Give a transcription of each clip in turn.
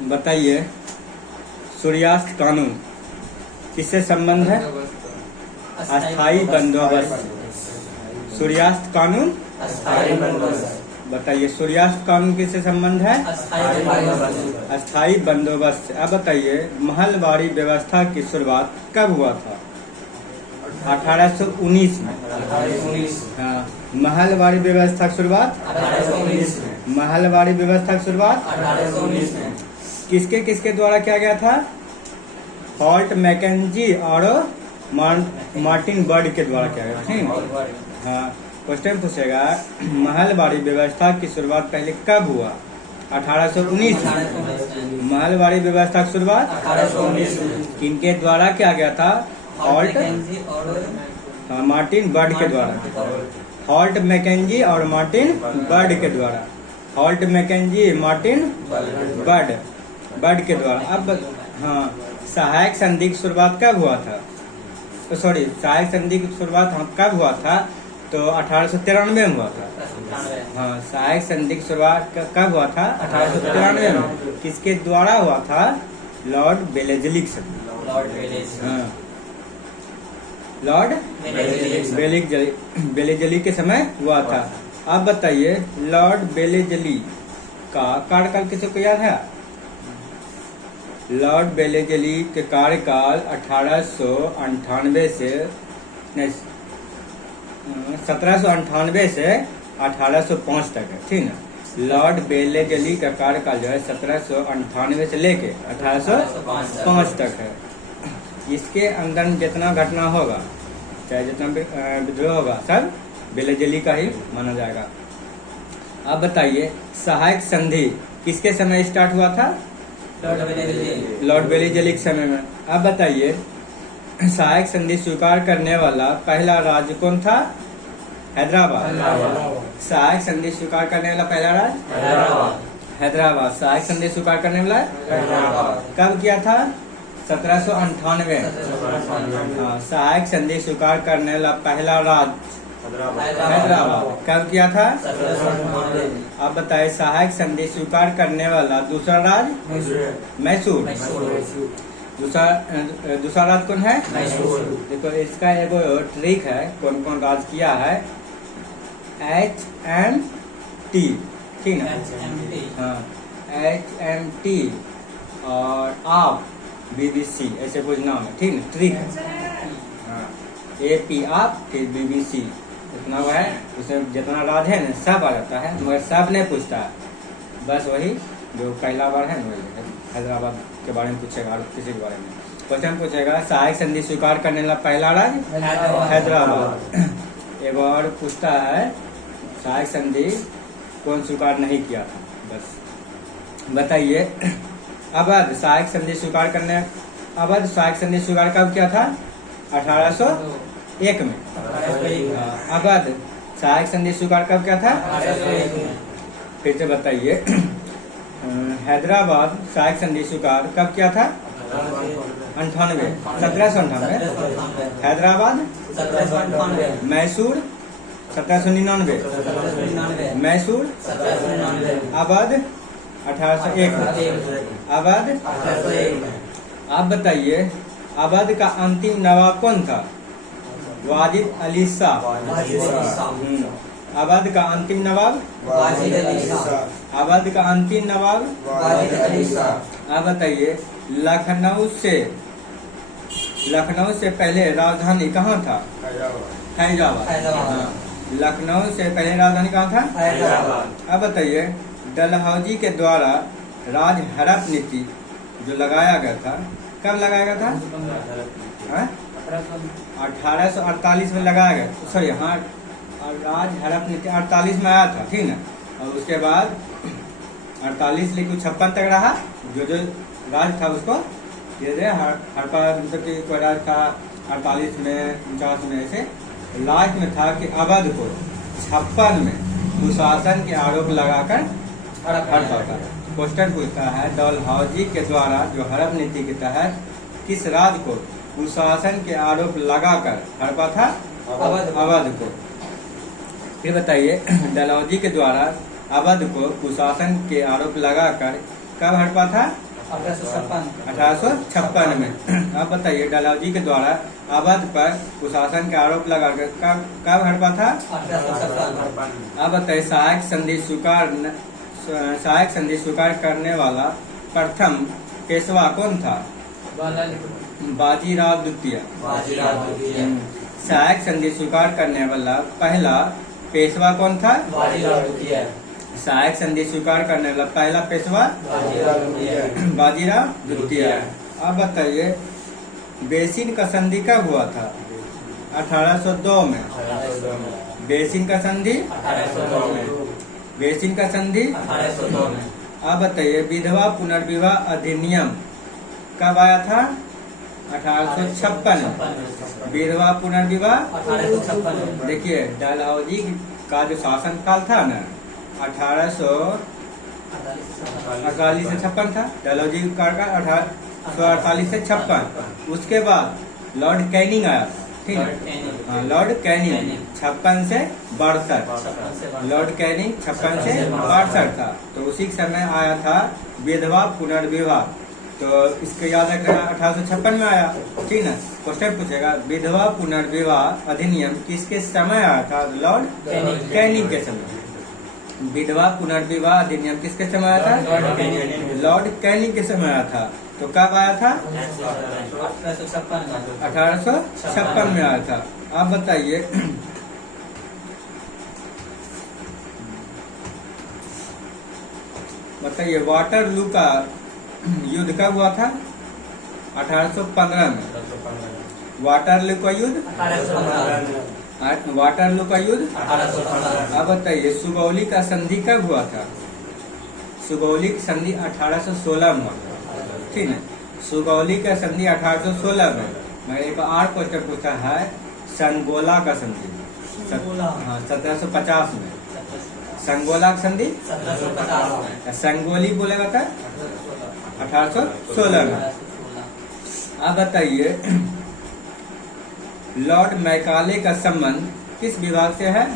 बताइए सूर्यास्त कानून किससे संबंध है? अस्थाई बंदोबस्त। सूर्यास्त कानून अस्थाई बंदोबस्त। बताइए सूर्यास्त कानून किससे संबंध है? अस्थाई बंदोबस्त। अस्थाई बंदोबस्त। अब बताइए महलवाड़ी व्यवस्था की शुरुआत कब हुआ था? 1819 में। 1819। हाँ, महलवाड़ी व्यवस्था की शुरुआत 1819 में। महलवाड़ी व्यवस्था की शुरुआत 1819 में। किसके किसके द्वारा किया गया था? हॉल्ट मैकेंजी और मार्टिन बर्ड के द्वारा किया गया। ठीक। हाँ, क्वेश्चन पूछेगा महलवाड़ी व्यवस्था की शुरुआत पहले कब हुआ? 1819 में। महलवाड़ी व्यवस्था की शुरुआत 1819 में। किनके द्वारा किया गया था? हॉल्ट मार्टिन बर्ड के द्वारा। हॉल्ट मैकेंजी और मार्टिन बर्ड के द्वारा। हॉल्ट मैकेंजी मार्टिन बर्ड के द्वारा। अब हाँ, सहायक संधि की शुरुआत कब हुआ था? सॉरी, सहायक संधि की शुरुआत कब हुआ था? तो 1893 में हुआ था। हाँ, सहायक संधि की शुरुआत कब हुआ था? 1893 में। किसके द्वारा हुआ था? लॉर्ड बेलेजली से। हाँ, लॉर्ड बेलेजली के समय हुआ था। अब बताइए लॉर्ड बेलेजली का कार्यकाल किसी को याद है? लॉर्ड बेलेजली के कार्यकाल 1898 से 1798 से 1805 तक है। ठीक है। लॉर्ड बेलेजली का कार्यकाल जो है 1798 से लेके 1805 तक है। इसके अंदर जितना घटना होगा, चाहे जितना विद्रोह होगा, सब बेलेजली का ही माना जाएगा। अब बताइए सहायक संधि किसके समय स्टार्ट हुआ था? लॉर्ड बेलेजली के समय में। अब बताइए सहायक संधि स्वीकार करने वाला पहला राज्य कौन था? हैदराबाद। सहायक संधि स्वीकार करने वाला पहला राज्य हैदराबाद। सहायक संधि स्वीकार करने वाला कब किया था? 1798। हाँ, सहायक संधि स्वीकार करने वाला पहला राज्य हैदराबाद। कब किया था? अब बताइए सहायक संधि स्वीकार करने वाला दूसरा राज्य मैसूर। दूसरा राज्य कौन है? देखो इसका एगो ट्रिक है, कौन कौन राज्य किया है। HMT। ठीक है। हाँ, HMT और आप BBC ऐसे कुछ नाम है। ठीक है, ट्रिक है। हाँ, AP आप फिर BBC इतना वो है। उसमें जितना राज्य है ना सब आ जाता है, मगर सब नहीं पूछता है। बस वही जो पहला बार है ना वही हैदराबाद के बारे में पूछेगा और किसी के बारे में क्वेश्चन पूछेगा। सहायक संधि स्वीकार करने वाला पहला राज्य हैदराबाद। एक और पूछता है सहायक संधि कौन स्वीकार नहीं किया था? बस बताइए। अवध सहायक संधि स्वीकार करने अवध सहायक संधि स्वीकार कब किया था? 1801 में। अवध सहायक संधि स्वीकार कब किया था? फिर से बताइए। हैदराबाद सहायक संधि स्वीकार कब किया था? 1798। हैदराबाद 1798। मैसूर 1799। मैसूर 1799। अवध 1801। अवध 1801। आप बताइए अवध का अंतिम नवाब कौन था? वाजिद अली शाह। अवध का अंतिम नवाब वाजिद अली शाह। अवध का अंतिम नवाब वाजिद अली शाह। आप बताइए लखनऊ से पहले राजधानी कहाँ था? हैदराबाद। हाँ, लखनऊ से पहले राजधानी कहाँ था? हैदराबाद। अब बताइए डलहौजी के द्वारा राज हड़प नीति जो लगाया गया था कब लगाया गया था? 1848 में लगाया गया। सॉरी, हाँ, राज हड़प नीति 48 में आया था। ठीक है। और उसके बाद 48 लेकिन 56 तक रहा। जो राज था उसको धीरे हड़पा, मतलब कि कोई राज था 48 में 49 में, ऐसे लास्ट में था कि अवध को 56 में कुशासन के आरोप लगाकर हड़पा था। क्वेश्चन पूछता है डलहौजी के द्वारा जो हड़प नीति के तहत किस राज्य को कुशासन के आरोप लगाकर हड़पा था? अवध को। फिर बताइए डलहौजी के द्वारा अवध को कुशासन के आरोप लगाकर कब हड़पा था? 1856 1856 में। अब बताइए डलहौजी के द्वारा अवध पर कुशासन के आरोप लगाकर कब हड़पा था? 1856 अब बताइए सहायक संधि स्वीकार करने वाला प्रथम पेशवा कौन था? बाजीराव द्वितीय। बाजीराव द्वितीय सहायक संधि स्वीकार करने वाला पहला पेशवा कौन था? बाजीराव द्वितीय सहायक संधि स्वीकार करने वाला पहला पेशवा बाजीराव द्वितीय बाजीराव द्वितीय। अब बताइए बेसिन का संधि कब हुआ था? 1802 में। 1802 में बेसिन का संधि 1802 में बेसिन का संधि 1802 में अब बताइए विधवा पुनर्विवाह अधिनियम कब आया था? 1856 में। विधवा पुनर्विवाह 1856 में देखिए डलहौजी का जो शासन काल था ना 1848 से 56 था। डलहौजी का 1848 से 56। उसके बाद लॉर्ड कैनिंग आया था, ठीक है। हाँ, लॉर्ड कैनिंग 56 से 62। लॉर्ड कैनिंग 56 से 62 था। तो उसी समय आया था विधवा पुनर्विवाह। तो इसको याद रखना 1856 में आया, ठीक ना। क्वेश्चन पूछेगा विधवा पुनर्विवाह अधिनियम किसके समय आया था? लॉर्ड कैनिंग के समय। विधवा पुनर्विवाह अधिनियम किसके समय आया था? लॉर्ड कैनिंग के समय आया था। तो कब आया था? 1856 में आया था। आप बताइए वाटरलू का युद्ध कब हुआ था? 1815 में। वाटरलू का युद्ध 1815 अब बताइए सुगौली का संधि कब हुआ था? सुगौली की संधि 1816 में हुआ था, ठीक है। सुगौली का संधि 1816 में। मैं एक और क्वेश्चन पूछा है संगोला का संधि। हाँ 1750 में। संगोला की संधि 1750 में संगोली बोलेगा था 1816 में। अब बताइए लॉर्ड मैकाले का संबंध किस विभाग से है?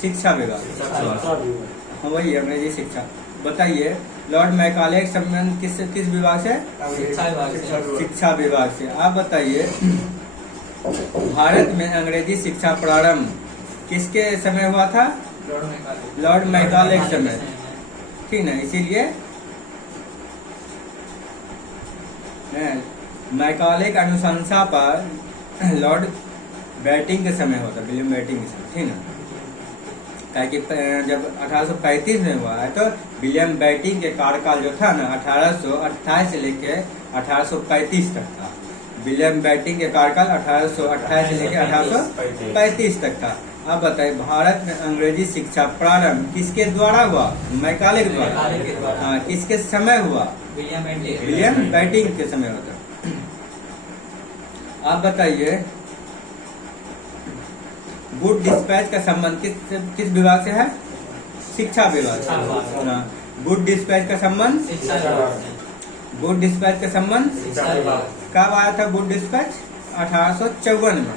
शिक्षा विभाग। हाँ वही अंग्रेजी शिक्षा। बताइए लॉर्ड मैकाले का संबंध किस विभाग से? शिक्षा विभाग से। आप बताइए भारत में अंग्रेजी शिक्षा प्रारंभ किसके समय हुआ था? लॉर्ड मैकाले के समय, ठीक ना। इसीलिए मैकाले की अनुशंसा पर लॉर्ड बैटिंग के समय होता, विलियम बैटिंग के समय, ठीक ना। ताकि जब 1835 में हुआ है तो विलियम बैटिंग के कार्यकाल जो था ना 1828 से लेके 1835 तक था। विलियम बैटिंग के कार्यकाल 1828 से लेके 1835 तक था। अब बताइए भारत में अंग्रेजी शिक्षा प्रारंभ किसके द्वारा हुआ? मैकाले के द्वारा। हाँ किसके समय हुआ? विलियम बैटिंग के समय होता। आप बताइए गुड डिस्पैच का संबंध किस विभाग से है? शिक्षा विभाग से। गुड डिस्पैच का संबंध गुड डिस्पैच का संबंध कब आया था? गुड डिस्पैच 1854 में।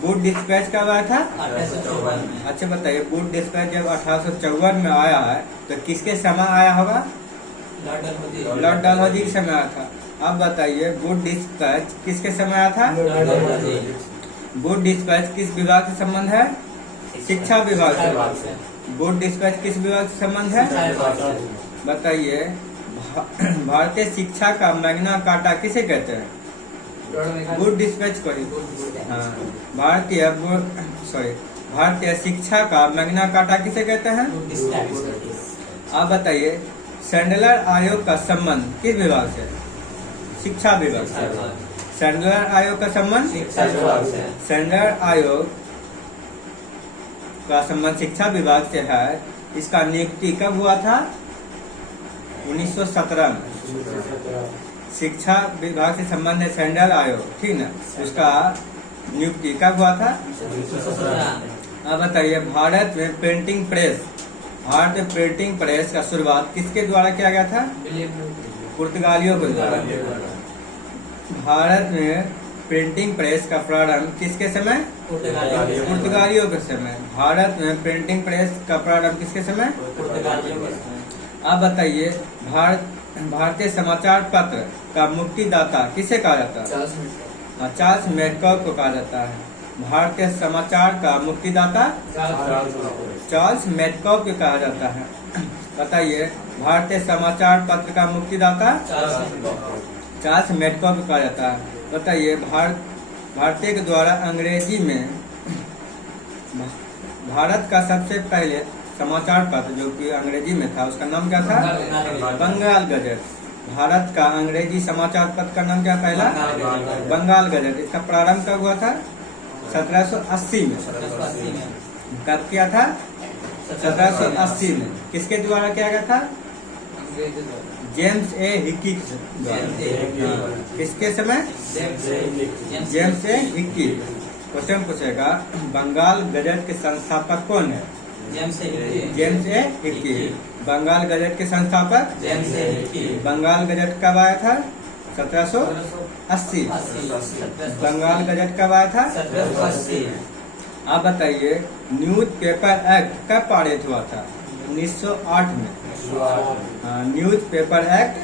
गुड डिस्पैच कब आया था? 1854 में। अच्छा बताइए गुड डिस्पैच जब 1854 में आया है तो किसके समय आया होगा? लॉर्ड डलहौजी के समय आया था। अब बताइए गुड डिस्पैच किसके समय आया था? गुड डिस्पैच किस विभाग से संबंध है? शिक्षा विभाग से। गुड डिस्पैच किस विभाग से संबंध है? बताइए भारतीय शिक्षा का मैग्ना कार्टा किसे कहते हैं? गुड डिस्पैच को ही। हाँ भारतीय शिक्षा का मैग्ना कार्टा किसे कहते हैं? आप बताइए सैंडलर आयोग का संबंध किस विभाग से? शिक्षा विभाग से। सैंडलर आयोग का संबंध सैंडलर आयोग का संबंध शिक्षा विभाग से है। इसका नियुक्ति कब हुआ था? 1917 में। शिक्षा विभाग से संबंध है सैंडल आयोग, ठीक ना। उसका नियुक्ति कब हुआ था? 1917। अब बताइए भारत में प्रिंटिंग प्रेस का शुरुआत किसके द्वारा किया गया था? पुर्तगालियों के द्वारा। भारत में प्रिंटिंग प्रेस का प्रारंभ किसके समय? पुर्तगालियों के समय। भारत में प्रिंटिंग प्रेस का प्रारंभ किसके समय? आप बताइए, भारतीय समाचार पत्र का मुक्तिदाता किसे कहा जाता है? चार्ल्स मैककॉय को कहा जाता है। भारतीय समाचार का मुक्तिदाता चार्ल्स मैककॉय को कहा जाता है। बताइए, भारतीय समाचार पत्र का मुक्तिदाता चार्ल्स मैककॉय को कहा जाता है। बताइए, भारतीय के द्वारा अंग्रेजी में भारत का सबसे पहले समाचार पत्र जो कि अंग्रेजी में था उसका नाम क्या था? बंगाल गजट। भारत का अंग्रेजी समाचार पत्र का नाम क्या पहला? बंगाल गजट। इसका प्रारंभ कब हुआ था? 1780 में। कब किया था? 1780 में। किसके द्वारा किया गया था? जेम्स ए हिक्की के द्वारा। किसके समय? James A Hickey. क्वेश्चन पूछेगा, बंगाल गजट के संस्थापक कौन है? James A Hicky. Bengal Gazette के संस्थापक James A Hicky. Bengal Gazette कब आया था? 1780। बंगाल गजट कब आया था? 1780। आप बताइए, न्यूज पेपर एक्ट कब पारित हुआ था? 1908 में। न्यूज पेपर एक्ट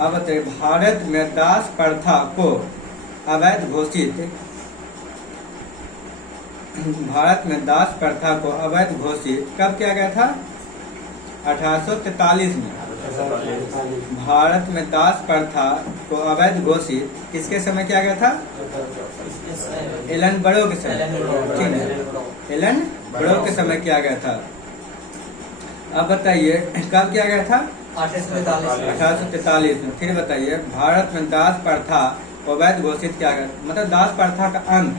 अब बताइए, भारत में दास प्रथा को अवैध घोषित कब किया गया था? 1843 में। भारत में दास प्रथा को अवैध घोषित किसके समय किया गया था? एलन बरो के समय। ठीक है, एलन बरो के समय किया गया था। अब बताइए, कब किया गया था? 1843 में। फिर बताइए, भारत में दास प्रथा को अवैध घोषित किया गया, मतलब दास प्रथा का अंत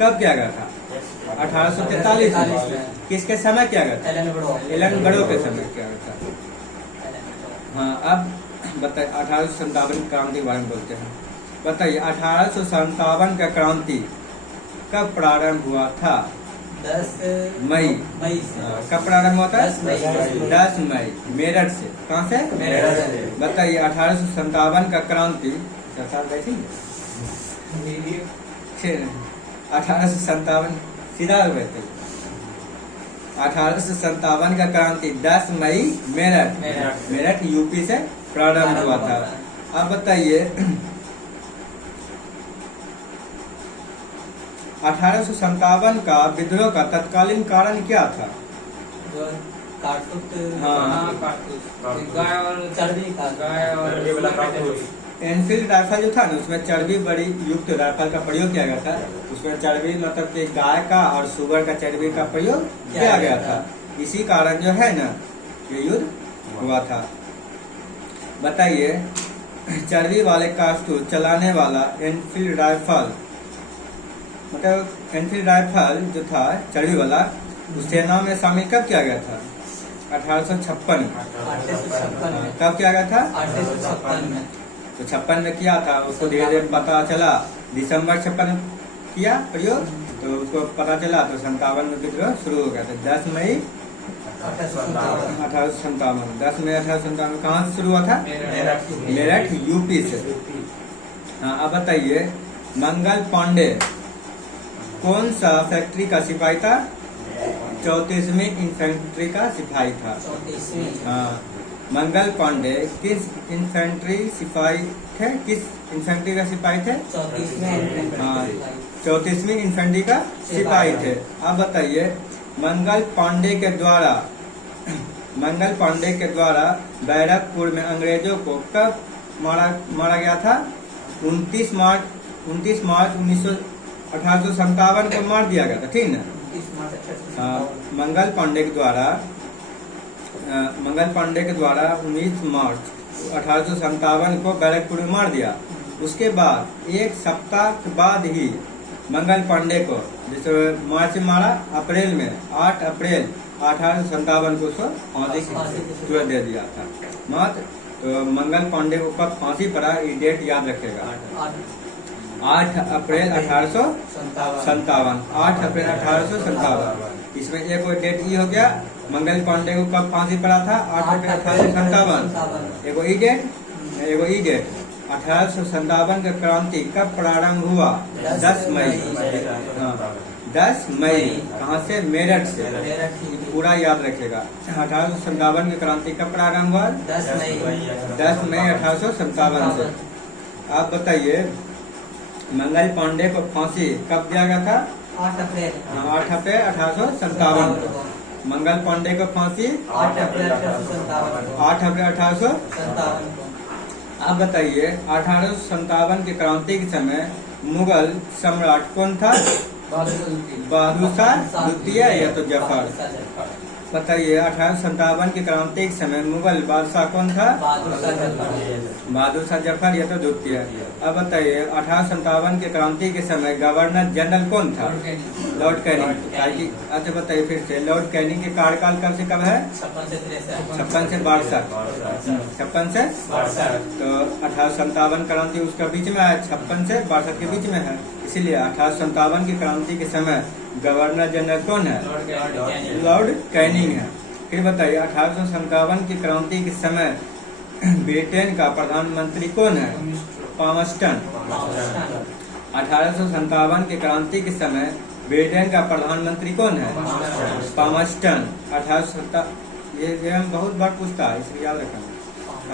कब किया गया था? 1843 में। किसके समय किया गया था? एलन बरो के समय किया गया था। हाँ, अब बताइए, 1857 क्रांति के बारे में बोलते हैं। बताइए, 1857 का क्रांति कब प्रारंभ हुआ था? 10 मई। कब प्रारंभ हुआ था? 10 मई। मेरठ से। कहाँ से? मेरठ से। बताइए, 1857 का क्रांति 1857 सीधा हुए थे। 1857 का क्रांति 10 मई मेरठ यूपी से प्रारंभ हुआ था। अब बताइए, 1857 का विद्रोह का तत्कालीन कारण क्या था? एनफील्ड राइफल जो था ना, उसमें चर्बी बड़ी युक्त राइफल का प्रयोग किया गया था। उसमें चर्बी मतलब कि गाय का और सुगर का चर्बी का प्रयोग किया गया था। इसी कारण जो है ना ये युद्ध हुआ था। बताइए, चर्बी वाले कारतूस चलाने वाला एनफील्ड राइफल, मतलब एनफील्ड राइफल जो था चर्बी वाला, उस सेना में शामिल कब किया गया था? 1856 में। कब किया गया था? 1856 में। तो 56 में किया था। उसको धीरे धीरे पता चला, दिसंबर 56 किया प्रयोग, तो उसको पता चला तो 57 में विद्रोह शुरू हो गया था। 10 मई 1857। 10 मई 1857 कहाँ से शुरू हुआ था? मेरठ यूपी से। हाँ, अब बताइए, मंगल पांडे कौन सा फैक्ट्री का सिपाही था? 34वीं इन्फेंट्री का सिपाही था। हाँ, मंगल पांडे किस इन्फेंट्री सिपाही थे? किस इन्फेंट्री का सिपाही थे? 34वीं इन्फेंट्री का सिपाही थे। अब बताइए, मंगल पांडे के द्वारा बैरकपुर में अंग्रेजों को कब मारा गया था? 29 मार्च 1857 को मार दिया गया था। ठीक ना? मंगल पांडे के द्वारा 19 मार्च 1857 को बैरकपुर में मार दिया। उसके बाद एक सप्ताह के बाद ही मंगल पांडे को, जैसे मार्च में मारा, अप्रैल में 8 अप्रैल 1857 को उसको फांसी तुरंत दे दिया था। तो मंगल पांडे को कब फांसी पड़ा, ये डेट याद रखेगा। 8 अप्रैल 1857। 8 अप्रैल 1857। इसमें एक और डेट ये हो गया, मंगल पांडे को कब फांसी पड़ा था? 8 अप्रैल 1857। एगो ई डेट 1857 का क्रांति कब प्रारंभ हुआ? 10 मई। हाँ, 10 मई। कहाँ से? मेरठ से। पूरा याद रखेगा। 1857 की क्रांति कब प्रारंभ हुआ? 10 मई 10 मई 1857 से। आप बताइए, मंगल पांडे को फांसी कब दिया गया था? 8 अप्रैल 8 अप्रैल 1857 को। मंगल पांडे को फांसी 8 अप्रैल 1857 8 अप्रैल 1857 को। आप बताइए, 1857 की क्रांति के समय मुगल सम्राट कौन था? बहादुर शाह द्वितीय या तो जफर। बताइए, 1857 की क्रांति के समय मुगल बादशाह कौन था? बहादुर शाह जफर या तो द्वितीय। अब बताइए, 1857 की क्रांति के समय गवर्नर जनरल कौन था? Lord Canning. अच्छा बताइए फिर से, लॉर्ड कैनिंग के कार्यकाल कब से कब है? 56 से 62। 56 से 62। तो 1857 क्रांति उसका बीच में है, 56 से 62 के बीच में है। इसीलिए 1857 की क्रांति के समय गवर्नर जनरल कौन है? लॉर्ड कैनिंग है। फिर बताइए, 1857 की क्रांति के समय ब्रिटेन का प्रधानमंत्री कौन है? पामस्टन। 1857 की क्रांति के समय ब्रिटेन का प्रधानमंत्री कौन है? पामस्टन। 1857 ये हम बहुत बार पूछता है, इसलिए याद रखना।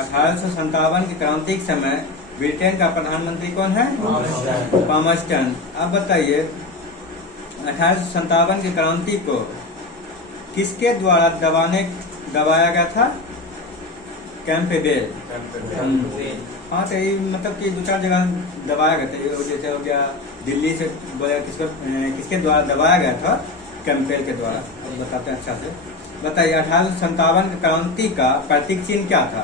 1857 की क्रांति के समय ब्रिटेन का प्रधानमंत्री कौन है? पामस्टन। अब बताइए, 1857 की क्रांति को किसके द्वारा दबाया गया था? कैंपबेल। हाँ, तो ये मतलब कि 2-4 जगह दबाया गया था। जैसे हो गया दिल्ली से किसके द्वारा दबाया गया था? कैंपबेल के द्वारा। अब बताते हैं अच्छा से। बताइए, 1857 की क्रांति का प्रतीक चिन्ह क्या था?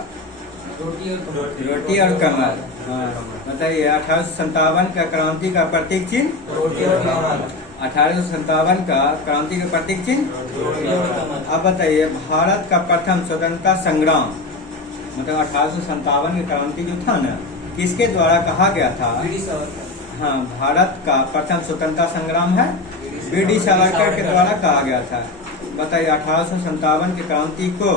रोटी और कमल। हाँ, बताइए, 1857 का क्रांति का प्रतीक चिन्ह? 1857 का क्रांति का प्रतीक चिन्ह? अब बताइए, भारत का प्रथम स्वतंत्रता संग्राम मतलब 1857 की क्रांति जो था ना, किसके द्वारा कहा गया था? हाँ, भारत का प्रथम स्वतंत्रता संग्राम है ब्रिटिश सावरकर के द्वारा कहा गया था। बताइए, 1857 की क्रांति को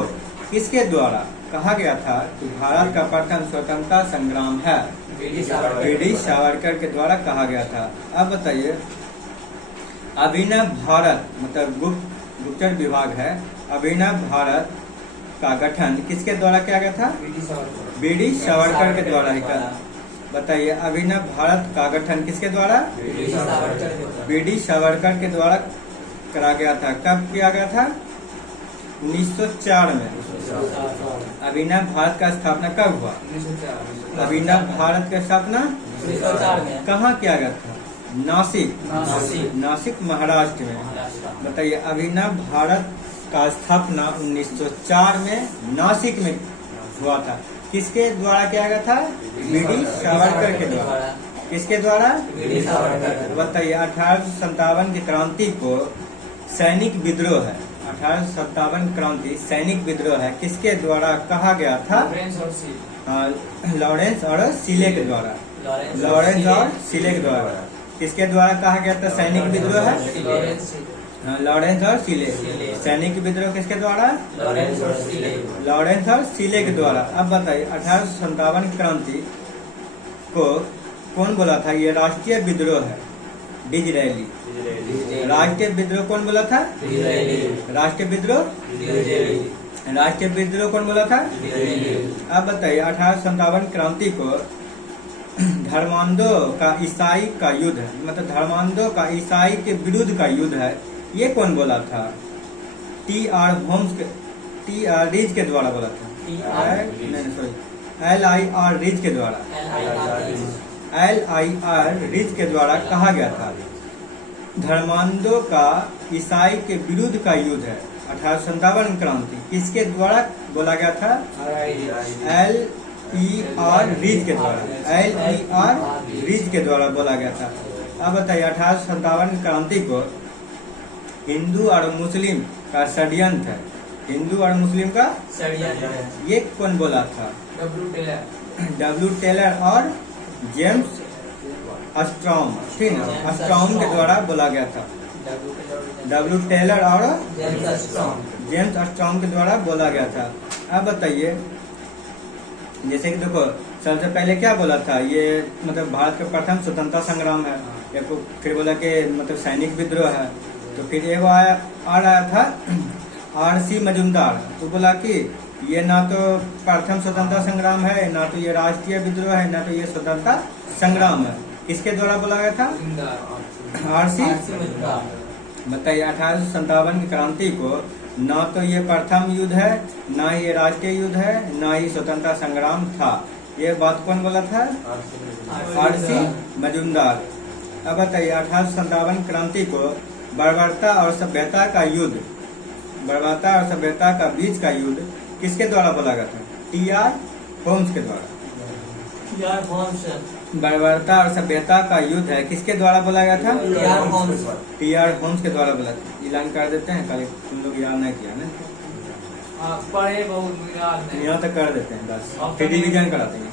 किसके द्वारा कहा गया था कि भारत का प्रथम स्वतंत्रता संग्राम है? ब्रिटिश सावरकर के द्वारा कहा गया था। अब बताइए, अभिनव भारत मतलब गुप्तचर विभाग है, अभिनव भारत का गठन किसके द्वारा किया गया था? ब्रिटिश सावरकर के द्वारा ही था। बताइए, अभिनव भारत का गठन किसके द्वारा? ब्रिटिश सावरकर के द्वारा करा गया था। कब किया गया था? 1904 में। अभिनव भारत का स्थापना कब हुआ? अभिनव भारत का स्थापना कहाँ किया गया था? नासिक महाराष्ट्र में। बताइए, अभिनव भारत का स्थापना 1904 में नासिक में हुआ था। किसके द्वारा किया गया था? ब्रिटिश सावरकर के द्वारा। किसके द्वारा? बताइए, 1857 की क्रांति को सैनिक विद्रोह है। 1857 क्रांति सैनिक विद्रोह है, किसके द्वारा कहा गया था? लॉरेंस और सीले के द्वारा। लॉरेंस और सीले के द्वारा। किसके द्वारा कहा गया था सैनिक विद्रोह है? लॉरेंस और सीले। सैनिक विद्रोह किसके द्वारा? लॉरेंस और सीले के द्वारा। अब बताइए, 1857 क्रांति को कौन बोला था? ये राष्ट्रीय विद्रोह है, डिजरेली। राष्ट्रीय विद्रोह कौन बोला था? राष्ट्रीय विद्रोह कौन बोला था? अब बताइए, 1857 क्रांति को धर्मांधों का ईसाई का युद्ध है, मतलब धर्मांधों का ईसाई के विरुद्ध का युद्ध है, ये कौन बोला था? टी.आर. रीज के द्वारा बोला था। L.I.R. रीज के द्वारा। L.I.R. रीज के द्वारा कहा गया था। धर्मांधों का ईसाई के विरुद्ध का युद्ध है 1857 क्रांति किसके द्वारा बोला गया था? L.E.R. रीज के द्वारा। L.E.R. रीज के द्वारा बोला गया था। अब बताइए, 1857 क्रांति को हिंदू और मुस्लिम का षड्यंत्र है। हिंदू और मुस्लिम का षड्यंत्र, ये कौन बोला था? W. टेलर और जेम्स अस्ट्रॉम। ठीक है, अस्ट्रॉम के द्वारा बोला गया था। W. टेलर और जेम्स अस्ट्रॉम के द्वारा बोला गया था। अब बताइए, जैसे कि देखो, सबसे पहले क्या बोला था, ये मतलब भारत का प्रथम स्वतंत्रता संग्राम है। एक फिर बोला कि मतलब सैनिक विद्रोह है। तो फिर एगो आया था RC मजूमदार, तो बोला कि ये ना तो प्रथम स्वतंत्रता संग्राम है, ना तो ये राष्ट्रीय विद्रोह है, ना तो ये स्वतंत्रता संग्राम है। किसके द्वारा बोला गया था? RC बताइए। 1857 की क्रांति को ना तो ये प्रथम युद्ध है, ना ही ये राष्ट्रीय युद्ध है, ना ही स्वतंत्रता संग्राम था। ये बात कौन बोला था? RC मजूमदार। अब बताइए 1857 क्रांति को बर्बरता और सभ्यता का युद्ध, बर्बरता और सभ्यता का बीच का युद्ध किसके द्वारा बोला गया था? TR होम्स के द्वारा। बर्बरता और सभ्यता का युद्ध है, किसके द्वारा बोला गया था? TR होम्स के द्वारा बोला था। ये लाइन कर देते हैं, कल तुम लोग याद नहीं किया ना, पढ़े बहुत याद नहीं। यहाँ तक कर देते हैं बस, फिर रिवीजन कराते हैं।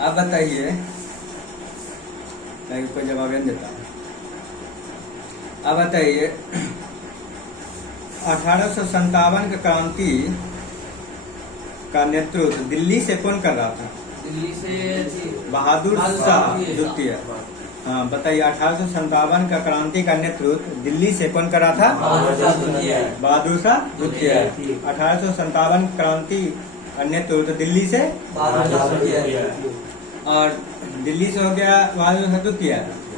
आप बताइए, कोई जवाब नहीं देता। अब बताइए 1857 की क्रांति का नेतृत्व दिल्ली से कौन कर रहा था? दिल्ली से बहादुर शाह द्वितीय। हाँ बताइए 1857 का क्रांति का नेतृत्व दिल्ली से कौन कर रहा था? बहादुर शाह द्वितीय। 1857 क्रांति का नेतृत्व दिल्ली से और दिल्ली से हो गया बहादुर शाह द्वितीय,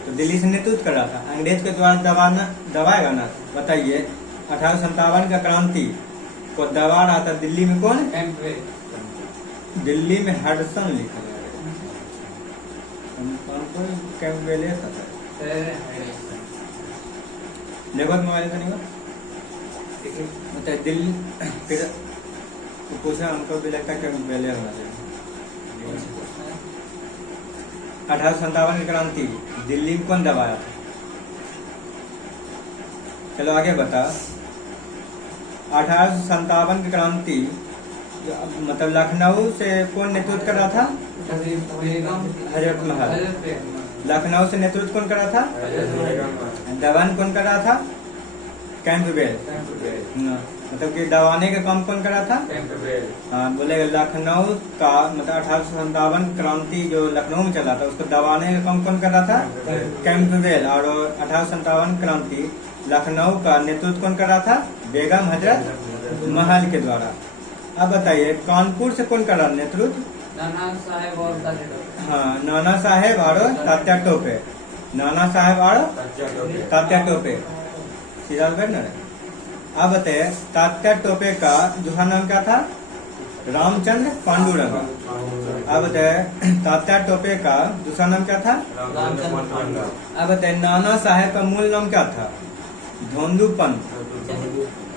तो दिल्ली से नेतृत्व कर रहा था। अंग्रेज के द्वारा दबाएगा ना। बताइए 1857 का क्रांति को दबा रहा था दिल्ली में कौन? दिल्ली में हडसन लिखा है, कैम्पबेल था। देखो मोबाइल का नहीं बताइए दिल्ली, फिर पूछा हमको भी लगता है कैम्पबेल होना चाहिए। 1857 की क्रांति दिल्ली में कौन दबाया था? चलो आगे बता। 1857 की क्रांति मतलब लखनऊ से कौन नेतृत्व कर रहा था? हजरत महल। लखनऊ से नेतृत्व कौन कर रहा था? दबान कौन कर रहा था? कैम्पबेल। मतलब कि दबाने का काम कौन कर रहा था? हाँ बोले लखनऊ का मतलब 1857 क्रांति जो लखनऊ में चला था उसको दबाने का काम कौन कर रहा था? कैम्पबेल। और 1857 क्रांति लखनऊ का नेतृत्व कौन कर रहा था? बेगम हजरत महल के द्वारा। अब बताइए कानपुर से कौन कर रहा नेतृत्व? नाना साहेब और तात्या। हाँ नाना साहेब और तात्या टोपे। नाना साहेब और तात्या टोपे सीधा ना। अब बताइए तात्या टोपे का दूसरा नाम क्या था? रामचंद्र पांडुरंग। अब बताइए तात्या टोपे का दूसरा नाम क्या था? अब बताइए नाना साहेब का मूल नाम क्या था? धोंदू पंत।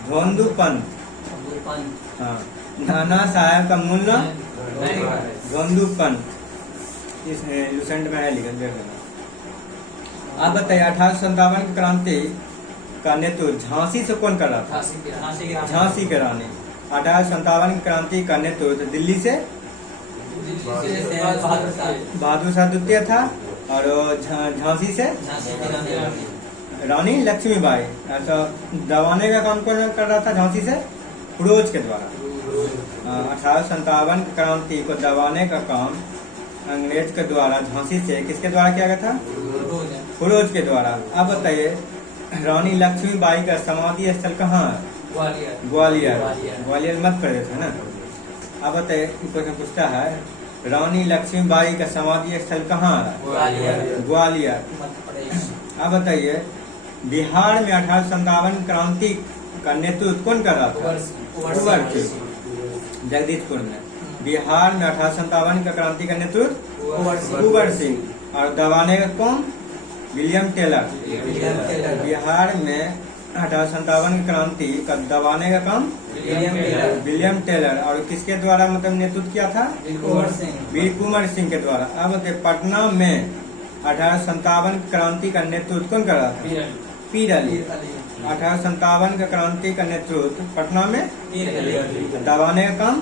धोंदू पंत। हाँ नाना साहेब का मूल नाम धोंदू पंत। इस लुसेंट में है लिखा, देख लेना। अब बताइए 1857 की क्रांति का नेतृत्व झांसी से कौन कर रहा था? झांसी की रानी। 1857 की क्रांति का नेतृत्व दिल्ली से बहादुर शाह द्वितीय था और झांसी से रानी लक्ष्मीबाई। ऐसा दबाने का काम कौन कर रहा था झांसी से? फिरोज के द्वारा। 1857 क्रांति को दबाने का काम अंग्रेज के द्वारा झांसी से किसके द्वारा किया गया था? फिरोज के द्वारा। अब बताइए रानी लक्ष्मीबाई का समाधि स्थल कहाँ है? ग्वालियर। ग्वालियर मध्य प्रदेश है ना। अब बताइए क्वेश्चन पूछता है रानी लक्ष्मीबाई का समाधि स्थल कहाँ है? ग्वालियर। अब बताइए बिहार में 1857 क्रांति का नेतृत्व कौन कर रहा था? कुंवर सिंह। जगदीशपुर में बिहार में 1857 का क्रांति का नेतृत्व कुंवर सिंह। और दबाने का कौन? William Taylor. बिहार में 1857 क्रांति का दबाने का काम विलियम टेलर। और किसके द्वारा मतलब नेतृत्व किया था? वीर कुंवर सिंह के द्वारा। अब पटना में 1857 क्रांति का नेतृत्व कौन कर रहा था? पीर अली। 1857 का क्रांति का नेतृत्व पटना में दबाने का काम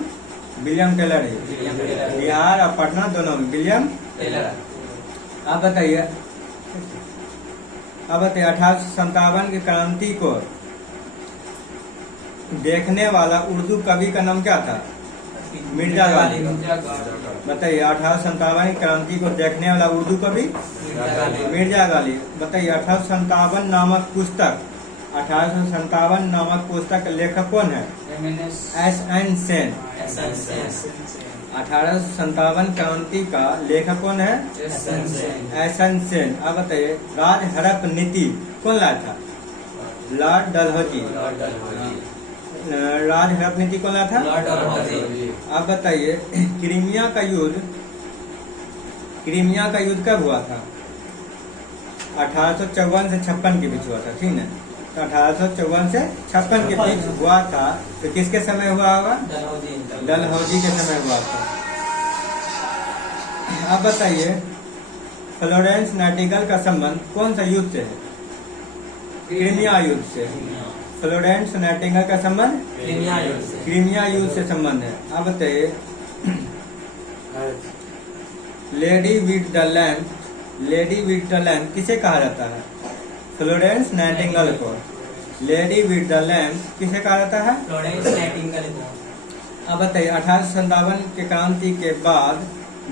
विलियम टेलर है। बिहार और पटना दोनों में विलियम टेलर। आप बताइए 1857 की क्रांति को देखने वाला उर्दू कवि का नाम क्या था? मिर्जा गालिब। मिर्जा गालिब। बताइए 1857 क्रांति को देखने वाला उर्दू कवि मिर्जा गालिब। बताइए 1857 नामक पुस्तक 1857 नामक पुस्तक का लेखक कौन है? MNS S.N. सेन। 1857 क्रांति का लेखक कौन है? S.N. सेन। अब बताइए राज हड़प नीति कौन लाया था? लॉर्ड डलहौजी। राज हड़प नीति कौन लाया था? अब बताइए क्रीमिया का युद्ध कब हुआ था? 1854 से 56 के बीच हुआ था, ठीक है। तो 1854 से 56 के बीच हुआ था, तो किसके समय हुआ होगा? डलहौजी के समय हुआ था। अब बताइए फ्लोरेंस नाइटिंगेल का संबंध कौन सा युद्ध से है? क्रीमिया युद्ध से। फ्लोरेंस नाइटिंगेल का संबंध क्रीमिया युद्ध से संबंध है। अब बताइए लेडी विथ द लैम्प किसे कहा जाता है? फ्लोरेंस नाइटिंगेल को। लेडी विथ द लैम्प किसे कहा जाता है? अब बताइए 1857 के क्रांति के बाद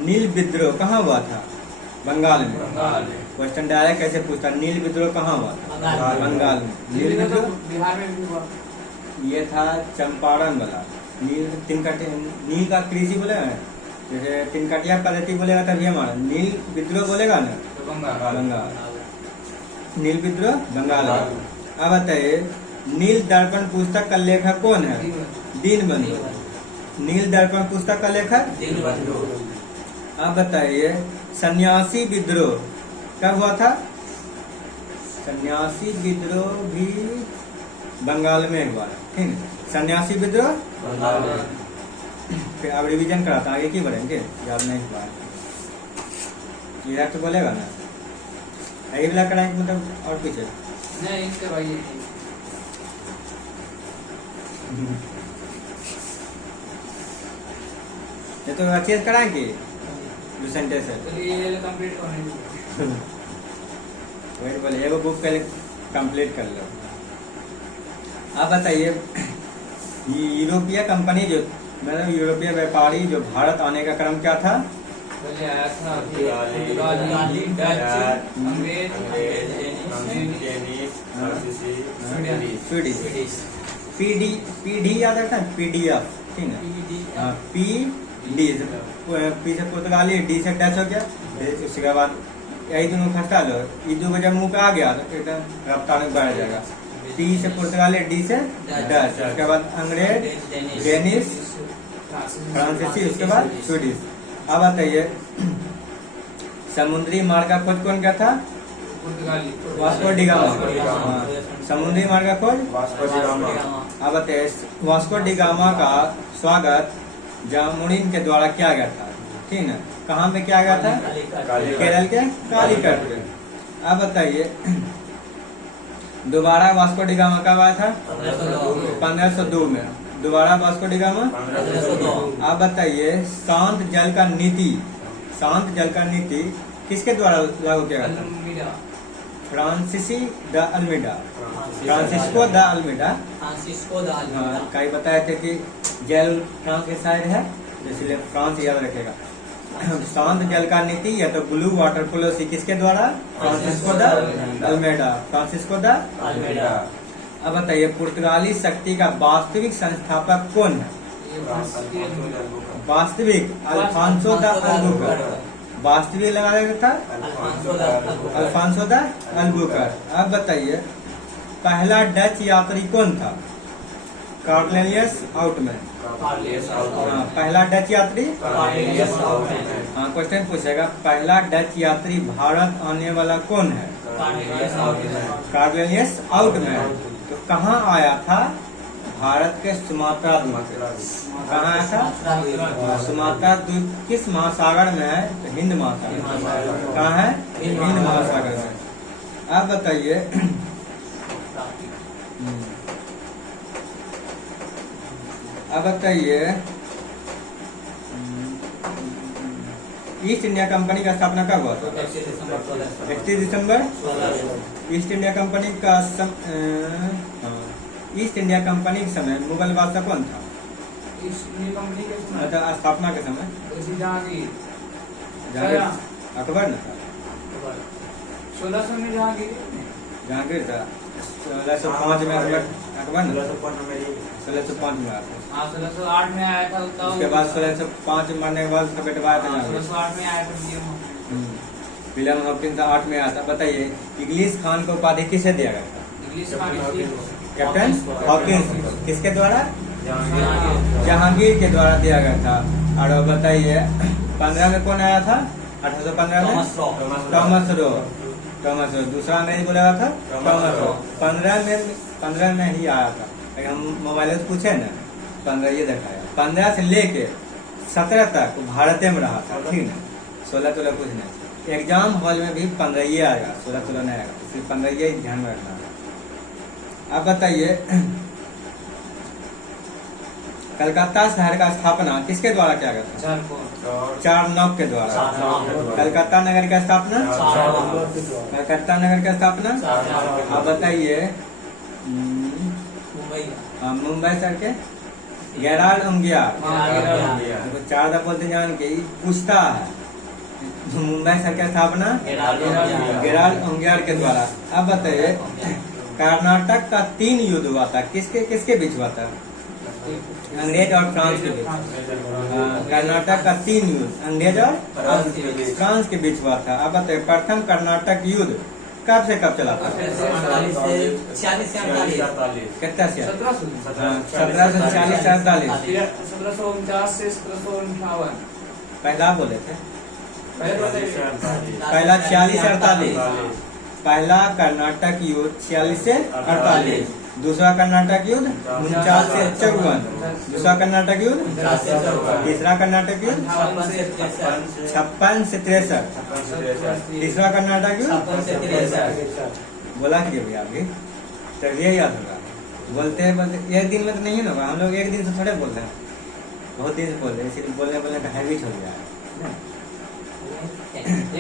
नील विद्रोह कहाँ हुआ था? बंगाल में। क्वेश्चन डायरेक्ट कैसे पूछता? नील विद्रोह कहाँ हुआ था? बंगाल में। नील विद्रोह बिहार में भी हुआ। ये था चंपारण वाला। नील का कृषि बोलेगा, जैसे तिनकटिया पद्धति बोलेगा तभी हमारा नील विद्रोह बोलेगा ना, तो बंगाल। नील विद्रोह बंगाल का। अब बताइए नील दर्पण पुस्तक का लेखक कौन है? दीनबंधु। नील दर्पण पुस्तक का लेखक। अब बताइए सन्यासी विद्रोह कब हुआ था? सन्यासी विद्रोह भी बंगाल में हुआ है, ठीक है। सन्यासी विद्रोह फिर अब रिवीजन कराता आगे की बढ़ेंगे, याद नहीं हुआ इधर तो बोलेगा ना, आगे वाला कराएंगे मतलब और पीछे नहीं इसके भाई ये तो अच्छे से कराएंगे सेंटेंस है। चलिए ये कंप्लीट होने दीजिए। वही बोले एगो बुक पहले कंप्लीट कर लो। आप बताइए यूरोपीय कंपनी जो मतलब यूरोपीय व्यापारी जो भारत आने का क्रम क्या था? पहले आया था पुर्तगाली, डच, अंग्रेज, स्वीडिश। पीडी याद रखना, पीडीएफ, ठीक है। हाँ पीडी पी से पुर्तगाली, डी से डच हो गया। उसके बाद यही दोनों खसता लो, ये दो जब मुंह पे आ गया तो एकदम रफ्तार में बढ़ जाएगा। पी से पुर्तगाली, डी से डच, उसके बाद अंग्रेज, डेनिश, फ्रांसीसी, उसके बाद स्वीडिश। अब बताइए समुद्री मार्ग का खोज कौन क्या था? पुर्तगाली। Vasco D gamma. हाँ, समुद्री मार्ग का खोज। अब बताइए वास्को डी गामा का स्वागत जामुड़िन के द्वारा किया गया था, ठीक है। कहाँ पे किया गया था? केरल के कालीकट पे। अब बताइए दोबारा वास्को डी गामा कब आया था? 1502 में दोबारा वास्को डी गामा। अब बताइए शांत जल का नीति किसके द्वारा लागू किया गया था? Francisco de Almeida. Francisco de Almeida. कई बताए थे कि जल फ्रांस के साइड है, इसलिए फ्रांस याद रखेगा। शांत जल का नीति या तो ब्लू वाटर पॉलिसी किसके द्वारा? Francisco de Almeida. Francisco de Almeida. अब बताइए पुर्तगाली शक्ति का वास्तविक संस्थापक कौन है? वास्तविक अल्फांसो द अल्बुकर। वास्तविक लगा देगा था अल्फांसो द अल्बुकर। अब बताइए पहला डच यात्री कौन था? कॉर्नेलियस आउटमैन। पहला डच यात्री। हाँ क्वेश्चन पूछेगा पहला डच यात्री भारत आने वाला कौन है? कॉर्नेलियस आउटमैन। तो कहाँ आया था? भारत के सुमात्रा द्वीप। कहाँ आया था? सुमात्रा द्वीप किस महासागर में है? तो हिंद महासागर। कहाँ है? हिंद महासागर में। अब बताइए ईस्ट इंडिया कंपनी का स्थापना कब हुआ था? 31 दिसंबर। ईस्ट इंडिया कंपनी का ईस्ट इंडिया कंपनी के समय मुगल बादशाह कौन था? इस न्यू कंपनी के समय मतलब स्थापना के समय उसी जहांगीर जहांगीर अकबर न था, 1600 में जहांगीर जहांगीर था। 1605 में अकबर न, 1605 में आया था। हाँ 1608 में आया था उसके बाद 1605 मरने के बाद उसका बेटवा आया था जहांगीर। 1608 में आया था विलियम विलियम हॉकिंस 8 में आया था। बताइए इंग्लिश खान को उपाधि किसे दिया गया था? इंग्लिश का इसलिए कैप्टन हॉकिंस किसके द्वारा? जहांगीर के द्वारा दिया गया था। और बताइए 15 में कौन आया था? 1815 में टॉमस रो। दूसरा अंग्रेज बोला था टॉमस रो। 15 में ही आया था। अगर हम मोबाइल से पूछे ना 15 ये दिखाया। 15 से लेके 17 तक भारत में रहा था, ठीक है। 16 कुछ नहीं। एग्जाम हॉल में भी 15 ये आएगा, 16 नहीं आएगा, इसलिए 15 ये ध्यान में रखना है। अब बताइए कलकत्ता शहर का स्थापना किसके द्वारा किया गया था? चाणक्य के द्वारा। कलकत्ता नगर का स्थापना, कलकत्ता नगर का स्थापना। अब बताइए मुंबई शहर के गेराल्ड अंगियार। देखो 4 दफा बोलते जान के पूछता है। मुंबई शहर की स्थापना गेराल्ड अंगियार के द्वारा। अब बताइए कर्नाटक का 3 युद्ध हुआ था, किसके किसके बीच हुआ था? अंग्रेज और फ्रांस के बीच। कर्नाटक का 3 युद्ध अंग्रेज और फ्रांस के बीच हुआ था। अब बताइए प्रथम कर्नाटक युद्ध कब से कब चला था? 46 से 48। कितना से? 1740 से 48। 1749 से 1758। पहला बोले थे, पहला पहला 46 से 48। पहला कर्नाटक युद्ध 46 से 48। दूसरा कर्नाटक युद्ध 49 से 54। दूसरा कर्नाटक युद्ध, तीसरा कर्नाटक युद्ध 56 से 63। तीसरा कर्नाटक युद्ध 56 से 63। बोला कि भैया अभी तब ये याद होगा। बोलते बोलते एक दिन में तो नहीं होगा, हम लोग एक दिन से थोड़े बोल रहे हैं, बहुत दिन से बोल रहे हैं, इसीलिए बोलने का हैबिट हो गया है।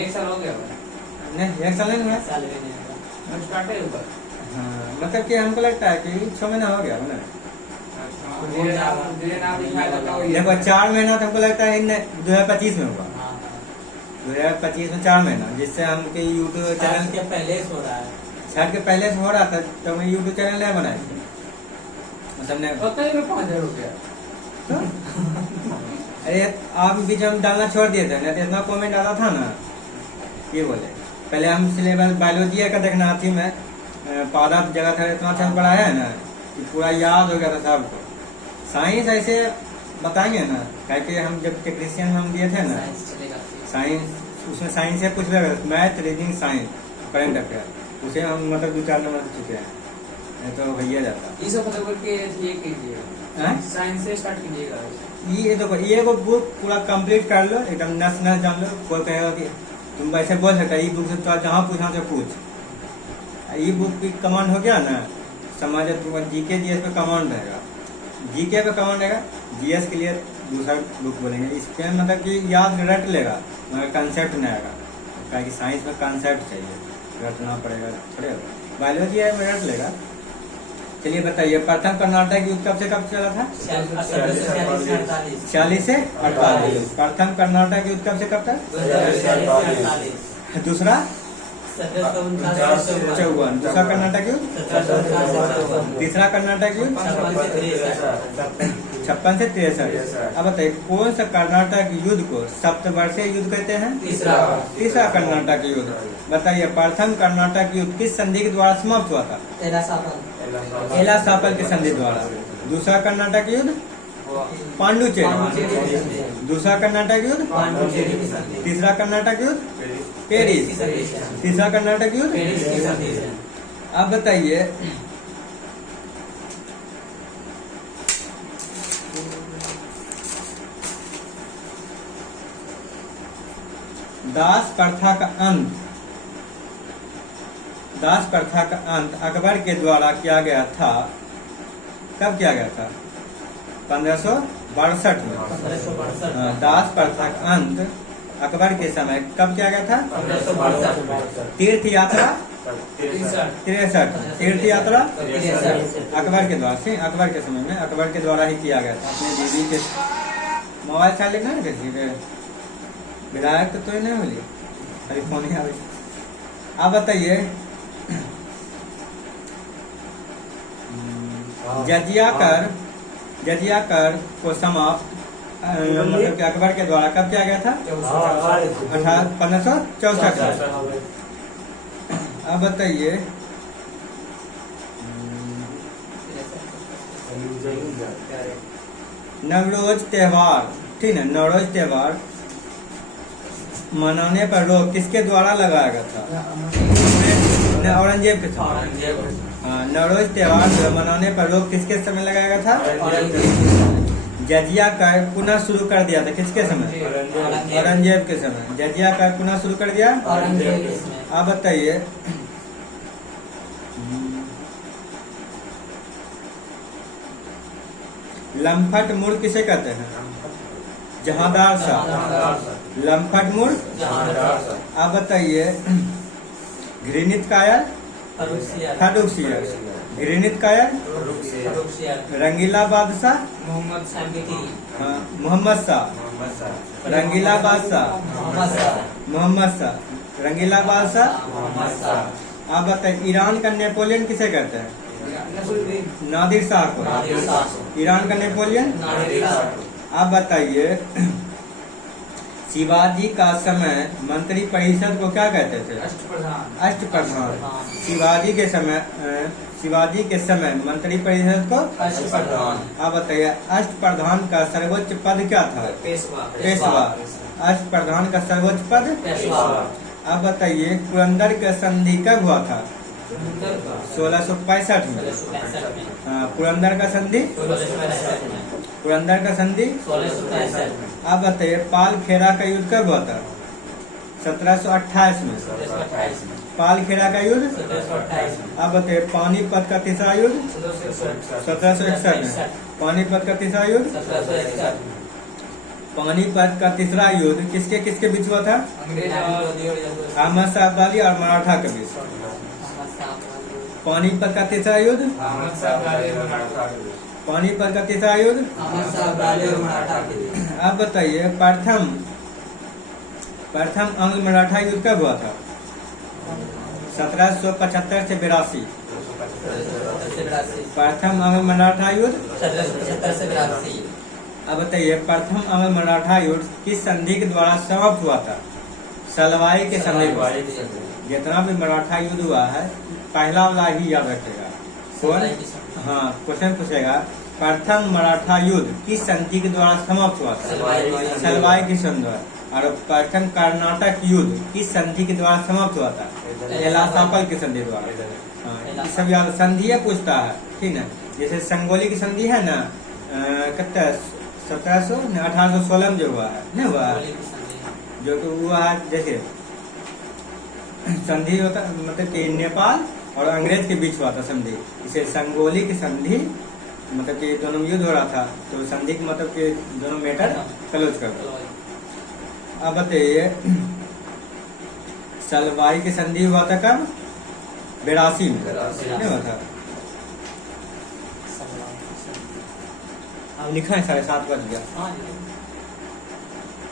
एक साल हो गया नहीं, 1 साल नहीं हुआ। साल में नहीं होगा। स्टार्ट है ऊपर। हाँ, मतलब कि हमको लगता है कि 6 महीना हो गया ना। देखो 4 महीना तो हमको लगता है 2025 में होगा। हाँ, 2025 में 4 महीना, जिससे हम के यूट्यूब साल चैनल के पहले से हो रहा है। छठ के पहले से हो रहा था, तो हम यूट्यूब चैनल नहीं बनाए थे। हमने पता ही 5000 हो गया। अरे आप बीच में डालना छोड़ दिए थे ना, तो इतना कमेंट आता था ना। ये बोले पहले हम सिलेबस बायोलॉजी का देखना थी में पौधा जगह था, इतना अच्छा पढ़ाया है ना कि पूरा याद हो गया था सबको। साइंस ऐसे बताएंगे ना, क्योंकि हम जब टेक्नीशियन में हम दिए थे ना साइंस चलेगा। साइंस, उसमें साइंस से कुछ भी math, reasoning, science, current affair, उसे हम मतलब 2-4 नंबर से चुके हैं, नहीं तो भैया जाता। ये सब खत्म करके ये कीजिएगा, हैं? साइंस से स्टार्ट कीजिएगा। ये देखो ये को बुक पूरा कंप्लीट कर लो, एकदम नस नस जान लो। कोई कहेगा कि तुम ऐसे बोल सकते ये बुक से तो जहाँ पूछा से पूछ। ये बुक की कमांड हो गया ना, समझ तुम्हारा जीके जीएस पे कमांड रहेगा, जीके पे कमांड रहेगा, जीएस के लिए दूसरा बुक बोलेंगे। इसके मतलब कि याद रट लेगा मगर कंसेप्ट नहीं आएगा, क्योंकि साइंस में कंसेप्ट चाहिए, रटना पड़ेगा थोड़े। बायोलॉजी है में रट लेगा। चलिए बताइए प्रथम कर्नाटक युद्ध कब से कब चला था? 46 से 48। प्रथम कर्नाटक युद्ध कब से कब तक? दूसरा 54। दूसरा कर्नाटक युद्ध, तीसरा कर्नाटक युद्ध 56 से 63। अब बताइए कौन सा कर्नाटक युद्ध को सप्तवर्षीय युद्ध कहते हैं? तीसरा कर्नाटक युद्ध। बताइए प्रथम कर्नाटक युद्ध किस संधि के द्वारा समाप्त हुआ था? एला सापल के संधि द्वारा। दूसरा कर्नाटक युद्ध पांडुचेरी। दूसरा कर्नाटक युद्ध, तीसरा कर्नाटक युद्ध पेरिस। तीसरा कर्नाटक युद्ध। अब बताइए दास प्रथा का अंत, दास प्रथा का अंत अकबर के द्वारा किया गया था। कब किया गया था? 1562 में। दास प्रथा का अंत अकबर के समय कब किया गया था? 1562। तीर्थ यात्रा 63 तीर्थ यात्रा अकबर के द्वारा से, अकबर के समय में अकबर के द्वारा ही किया गया था। अपने बीवी के मोबाइल से लेना है किसी के विधायक तो नहीं मिली अरे फोन ही आवे। आप बताइए जजिया कर को समाप्त मतलब कि अकबर के द्वारा कब किया गया था? 1564। अब बताइए नवरोज त्योहार, ठीक है, नवरोज त्योहार मनाने पर रोक किसके द्वारा लगाया गया था? औरंगजेब के समय। हाँ, नवरोज त्योहार मनाने पर रोक किसके समय लगाया गया था? जजिया कर पुनः शुरू कर दिया था किसके समय? औरंगजेब के समय। जजिया कर पुनः शुरू कर दिया औरंगजेब के समय। आप बताइए लम्फट मूर किसे कहते हैं? जहांदार शाह। लम्फट मूर। आप बताइए घृणित कायर? फर्रुखसियर। घृणित कायर? रंगीला बादशाह? हाँ, मोहम्मद शाह। रंगीला बादशाह? मोहम्मद शाह। रंगीला बादशाह? आप बताइए ईरान का नेपोलियन किसे कहते हैं? नादिर शाह को। ईरान का नेपोलियन। आप बताइए शिवाजी का समय मंत्री परिषद को क्या कहते थे? अष्टप्रधान। शिवाजी के समय मंत्री परिषद को अष्टप्रधान। आप बताइए अष्टप्रधान का सर्वोच्च पद क्या था? पेशवा। अष्टप्रधान का सर्वोच्च पद पेशवा। आप बताइए पुरंदर का संधि कब हुआ था? 1665 में। हाँ, पुरंदर का संधि। पुरंदर का संधि 1665। आप बताइए पाल खेड़ा का युद्ध कब हुआ था? 1728 में। पाल खेड़ा का युद्ध 1728। आप बताइए पानीपत का तीसरा युद्ध 1761 में। पानीपत का तीसरा युद्ध 1761। पानीपत का तीसरा युद्ध किसके किसके बीच हुआ था? अहमद शाह अब्दाली और मराठा के बीच। पानीपत का तीसरा युद्ध पानीपत का तीसरा युद्ध आप बताइए प्रथम आंग्ल मराठा युद्ध कब हुआ था? 1775 से 82। प्रथम आंग्ल मराठा युद्ध 1775 से 82। अब बताइए प्रथम आंग्ल मराठा युद्ध किस संधि के द्वारा समाप्त हुआ था? सलवाई के संधि द्वारा। जितना भी मराठा युद्ध हुआ है पहला वाला ही याद रखेगा। कौन? हाँ, क्वेश्चन पूछेगा प्रथम मराठा युद्ध किस संधि के द्वारा समाप्त हुआ था? सलवाई की संधि द्वारा। और प्रथम कर्नाटक युद्ध किस संधि के द्वारा समाप्त हुआ था? एलासापल की संधि द्वारा। हाँ, ये सब याद संधि पूछता है, ठीक है। जैसे संगोली की संधि है ना, कितना 1816 में जो हुआ है, नहीं हुआ है जो कि हुआ है। जैसे संधि होता मतलब कि नेपाल और अंग्रेज के बीच हुआ था संधि, इसे संगोली की संधि मतलब कि दोनों युद्ध हो रहा था तो संधि के मतलब कि दोनों मैटर क्लोज कर दो। अब बताइए सलवाई की संधि हुआ था कब? 82 में, नहीं हुआ था? अब लिखा है 7:30 बज गया।